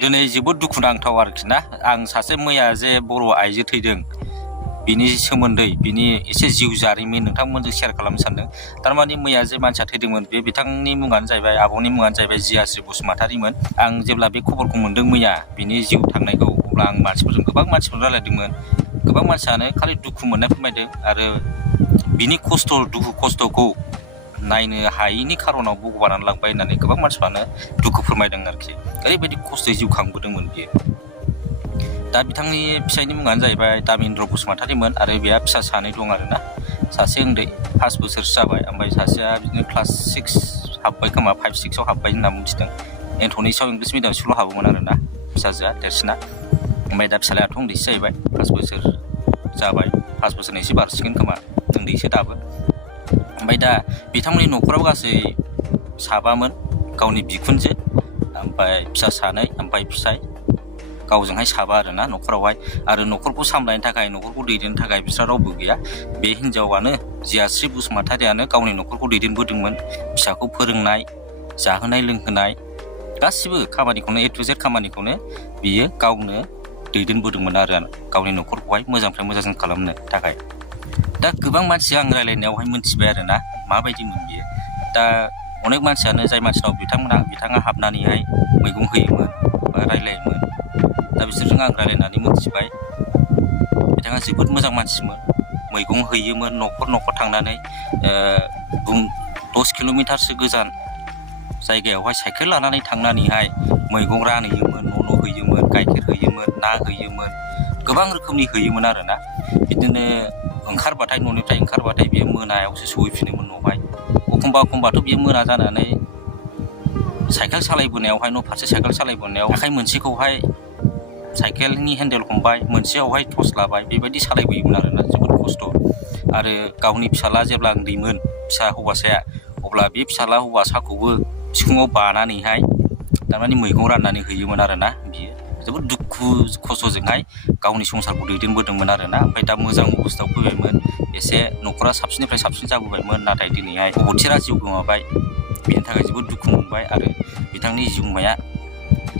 दिनै जोबोद दुखुनांथाव आरोखि ना आं सासे मैया जे बर' आइजो थैदों बिनि सोमोन्दै बिनि एसे जिउ जारिमिन नोंथांमोनजों शेयार खालामनो सानदों थारमाने मैया जे मानसिया थैदोंमोन बे बिथांनि मुङानो जाहैबाय आब'नि मुङानो जाहैबाय जियाश्री बसुमतारीमोन आं जेब्ला बे खबरखौ मोन्दों मैया बिनि जिउ थांनायखौ अब्ला आं मानसिफोरजों गोबां मानसिफोर रायलायदोंमोन गोबां मानसियानो खालि दुखु मोननाय फोरमायदों आरो बिनि दुखु खस्थ'खौ नायनो हायैनि खारनाव भगबानानो लांबाय होननानै गोबां मानसिफ्रानो दुखु फोरमायदों आरोखि ओरैबायदि खस्थ'यै जिउ खांबोदोंमोन बियो दा बिथांनि फिसायनि मुङानो जाहैबाय दामिन्द्र बसुमतारीमोन आरो बेहा फिसा सानै दं आरोना सासे उन्दै 5 बोसोरसो जाबाय ओमफ्राय सासेया बिदिनो क्लास 6 हाबबाय खोमा 5, 6आव हाबबाय होनना मिथिदों एन्थ'निसआव इंलिस मिडियाम स्कुलाव हाबोमोन आरोना फिसाजोआ देरसिना ओमफ्राय दा फिसालायाथ' उन्दैसो जाहैबाय 5 बोसोर जाबाय 5 बोसोरनि एसे बारसिगोन खोमा उन्दैसो दाबो ओमफ्राय दा बिथांमोननि न'खराव गासै साबामोन गावनि बिखुनजो ओमफ्राय फिसा सानै ओमफ्राय फिसाय गावजोंहाय साबा आरोना न'खरावहाय आरो न'खरखौ सामलायनो थाखाय न'खरखौ दैदेननो थाखाय बिस्रा रावबो गैया बे हिन्जावानो जियाश्री बसुमतारीयानो गावनि न'खरखौ दैदेनबोदोंमोन फिसाखौ फोरोंनाय जाहोनाय लोंहोनाय गासिबो खामानिखौनो A to Z खामानिखौनो बियो गावनो दैदेनबोदोंमोन आरो गावनि न'खरखौहाय मोजांनिफ्राय मोजांसिन खालामनो थाखाय दा गोबां मानसि आं रायलायनायावहाय मोनथिबाय आरोना माबायदिमोन बियो दा अनेक मानसियानो जाय मानसिनाव बिथाङा हाबनानैहाय मैगं होयोमोन बा रायलायोमोन दा बिसोरजों आं रायलायनानै मोनथिबाय बिथाङा जोबोद मोजां मानसिमोन मैगं हैयोमोन न'खर थांनानै 10 किल'मिटारसो गोजान जायगायावहाय साइकेल लानानै थांनानैहाय मैगं रानहैयोमोन न' हैयोमोन गाइखेर हैयोमोन ना हैयोमोन गोबां रोखोमनि हैयोमोन आरोना बिदिनो न'निफ्राय ओंखारबाथाय बियो मोनायावसो सहैफिनोमोन न'आवहाय एखमबाथ' बियो मोना जानानै साइकेल सालायबोनायावहाय न' फारसे साइकेल सालायबोनायाव आखाइ मोनसेखौहाय साइकेलनि हेन्देल हमबाय मोनसेयावहाय टर्च लाबाय बेबायदि सालायबोयोमोन आरोना जोबोद खस्थ' आरो गावनि फिसाला जेब्ला उन्दैमोन फिसा हौवासाया अब्ला बे फिसाला हौवासाखौबो बिखुङाव बानानैहाय थारमाने मैगं राननानै होयोमोन आरोना बियो जोबोद दुखु खस्थ'जोंहाय गावनि संसारखौ दैदेनबोदोंमोन आरोना ओमफ्राय दा मोजां अबस्थायाव फैबायमोन एसे न'खरा साबसिननिफ्राय साबसिन जाबोबायमोन नाथाय दिनैहाय अबथिरा जिउ गोमाबाय बेनि थाखाय जोबोद दुखु मोनबाय आरो बिथांनि जिउमाया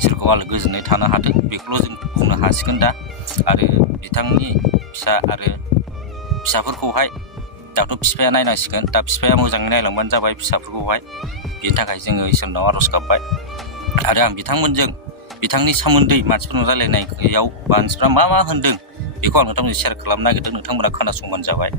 सोरगोआव आलो गोजोनै थानो हाथों बेखौल' जों बुंनो हासिगोन दा आरो बिथांनि फिसा आरो फिसाफोरखौहाय दाथ' बिफाया नायनांसिगोन दा बिफाया मोजाङै नायलांबानो जाबाय फिसाफोरखौहाय बेनि थाखाय जोङो इसोरनाव आर'ज गाबबाय आरो आं बिथांनि सोमोन्दै मानसिफोरनाव रायलायनायाव मानसिफ्रा मा होनदों बेखौ आं नोंथांमोनजों शेयार खालामनो नागिरदों नोंथांमोना खोनासंबानो जाबाय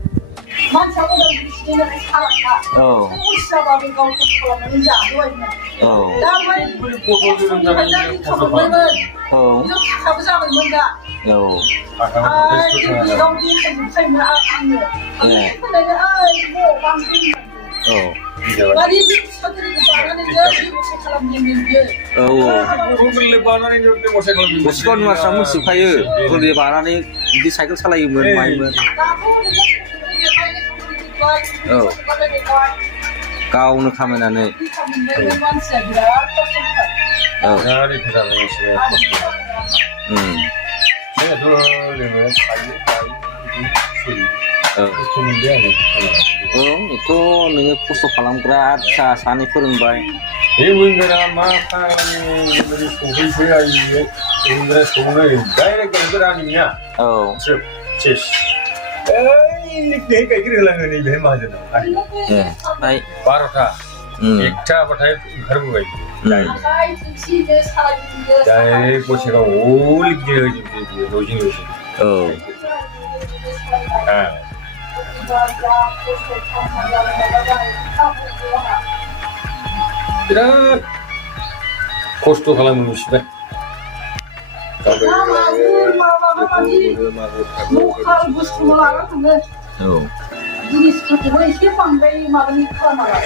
बसिबां मानसिया मोनथिजोबखायो गोरलै बानानै बिदि साइकेल सालायोमोन मायोमोन गावनो खामायनानै बेथ' नोङो खस्थ' खालामग्रा फिसा सानै फोरोंबाय मा गाइखेर होलाङो नैबेहाय माहाजोनाव 12टा 1टा बाथाय ओंखारबोबाय डाइरेक्ट गसाइगाव हल गिदिर होजोबदो बिराद खस्थ' खालामो मिथिबाय जिनिसफोरखौबो एसे बांद्राय माबानि खालामालाय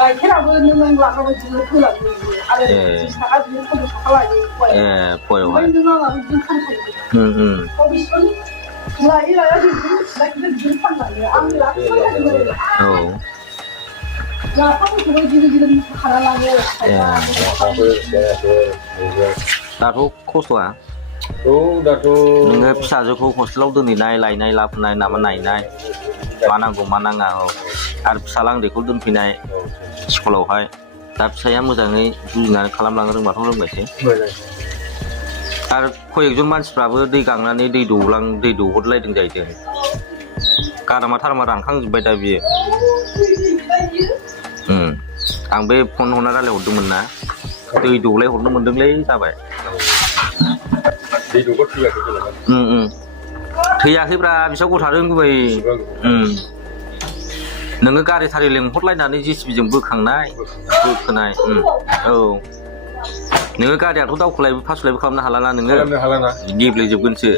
गाइखेराबो नों लाखाबायदिनो होलाङो आरो 30 थाखा बिदिनो 50 थाखा लायो ओमफ्राय नों आंहा बिदिनो फानखायो बिसिबां लाया बिदिनो बिदिनो फानलायो आं लाफाफोरखौबो गिदिर खाना लाङो दाथ' खस्थ'आ दाथ' नोङो फिसाजोखौ हस्टेलाव दोनहैनाय लायनाय लाबोनाय नामा नायनाय मा नांगौ मा नाङा आरो फिसाला उन्दैखौ दोनफैनाय स्कुलावहाय दा फिसाया मोजाङै जुजिनानै खालामलांनो रोंबाथ' रोंबायसै आरो कयेकजन मानसिफ्राबो दै गांनानै दै दौहरलायदों जाहैदों गारामा थारामा रानखांजोब्बाय दा बियो आं बे फन हरना रायलायहरदोंमोन ना दै दौलाय हरनो मोनदोंलै जाबाय दै दौबा थैयाखै जेनेबा थैयाखैब्रा बिसोर गथादों गुबै नोङो गारि थारि लेंहरलायनानै जेसिबिजों बोखांनाय बोखोनाय औ नोङो गारियाथ' दावखोलायबो फासलायबो खालामनो हाला ना नोङो गेब्लेजोबगोनसो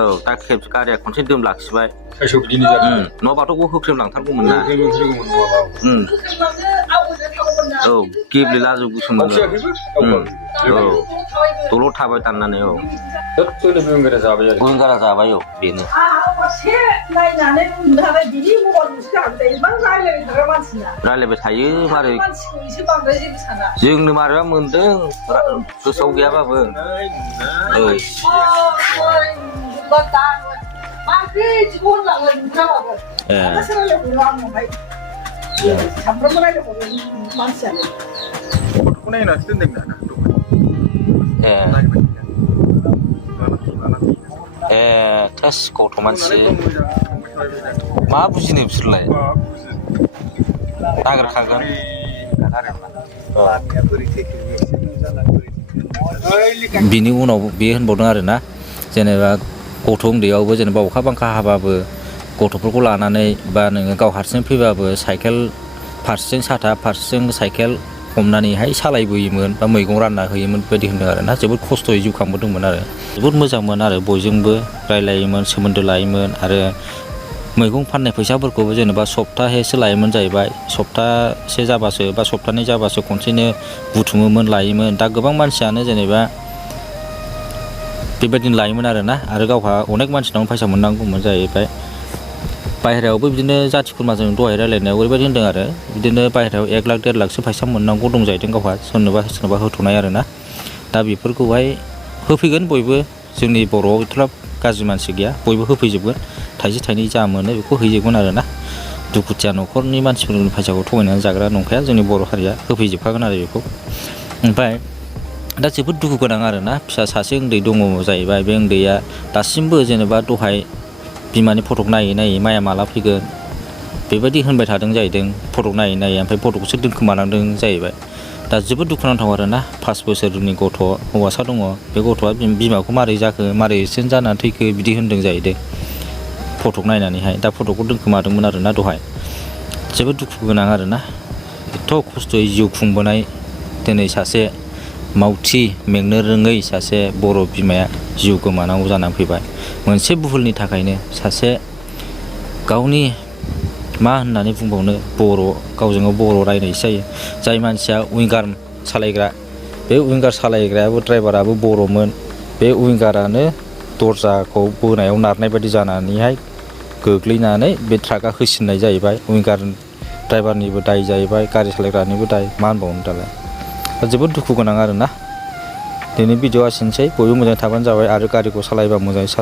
औ दा गारिया खनसे दोम लाखिबाय नङाबाथ' होख्रेमलांथारगौमोन ना औ गेब्लेलाजोबगौसोमोन औ दलर थाबाय दाननानै औ उइंगारा जाबाय औ बेनो रायलायबाय थायो मारै जोंनो मारैबा मोनदों गोसोआव गैयाबाबो थोस गथ' मानसि मा बुजिनो बिसोरलाय नागिरखागोन बिनि उनाव बे होनबावदों आरोना जेनेबा गथ' उन्दैयावबो जेनेबा अखा बांखा हाबाबो गथ'फोरखौ लानानै बा नोङो गाव हारसिं फैबाबो साइकेल फारसेजों साथा फारसेजों साइकेल हमनानैहाय सालायबोयोमोन बा मैगं रानना होयोमोन बेबायदि होनदों आरोना जोबोद खस्थ'यै जिउ खांबोदोंमोन आरो जोबोद मोजांमोन आरो बयजोंबो रायलायोमोन सोमोन्दो लायोमोन आरो मैगं फाननाय फैसाफोरखौबो जेनेबा सप्ताहेसो लायोमोन जाहैबाय सप्तासे जाबासो बा सप्तानै जाबासो खनसेनो बुथुमोमोन लायोमोन दा गोबां मानसियानो जेनेबा बेबायदिनो लायोमोन आरोना आरो गावहा अनेक मानसिनावनो फैसा मोननांगौमोन जाहैबाय बाहेरायावबो बिदिनो जाथि खुरमाजों दहाय रायलायनायाव ओरैबायदि होनदों आरो बिदिनो बाहेरायाव 1 लाख 1.5 लाखसो फैसा मोननांगौ दं जाहैदों गावहा सोरनोबा होथ'नाय आरोना दा बेफोरखौहाय होफैगोन बयबो जोंनि बर'आव एथ'ग्राब गाज्रि मानसि गैया बयबो होफैजोबगोन थाइसे थाइनै जा मोनो बेखौ हैजोबगोन आरोना दुखुथिया न'खरनि मानसिफोरनि फैसाखौ थगायनानै जाग्रा नंखाया जोंनि बर' हारिया होफैजोबखागोन आरो बेखौ ओमफ्राय दा जोबोद दुखु गोनां आरोना फिसा सासे उन्दै दङ जाहैबाय बे उन्दैया दासिमबो जेनेबा दहाय बिमानि फटक नायै नायै माया माला फैगोन बेबायदि होनबाय थादों जाहैदों फटक नायै नायै ओमफ्राय फटकखौसो दोनखोमानांदों जाहैबाय दा जोबोद दुखुनांथाव आरोना 5 बोसोरनि गथ' हौवासा दङ बे गथ'आ बिमाखौ मारै जाखो मारै एक्सिडेन्ट जानानै थैखो बिदि होनदों जाहैदों फटक नायनानैहाय दा फटकखौ दोनखोमादोंमोन आरोना दहाय जोबोद दुखु गोनां आरोना एथ' खस्थ'यै जिउ खुंबोनाय दिनै सासे मावथि मेंनो रोङै सासे बर' बिमाया जिउ गोमानांगौ जानानै फैबाय मोनसे भुलनि थाखायनो सासे गावनि मा होननानै बुंबावनो बर' गावजों गाव बर' रायनायसो जायो जाय मानसिया उइंगार सालायग्रा बे उइंगार सालायग्रायाबो ड्राइभाराबो बर'मोन बे उइंगारानो दरजाखौ बोनायाव नारनाय बायदि जानानैहाय गोग्लैनानै बे ट्राकआ होसिननाय जाहैबाय उइंगार ड्राइभारनिबो दाय जाहैबाय गारि सालायग्रानिबो दाय मा होनबावनो दालाय जोबोद दुखु गोनां आरोना दिनै भिडिअ'आ एसेनोसै बयबो मोजाङै थाबानो जाबाय आरो गारिखौ सालायबा मोजाङै सालाय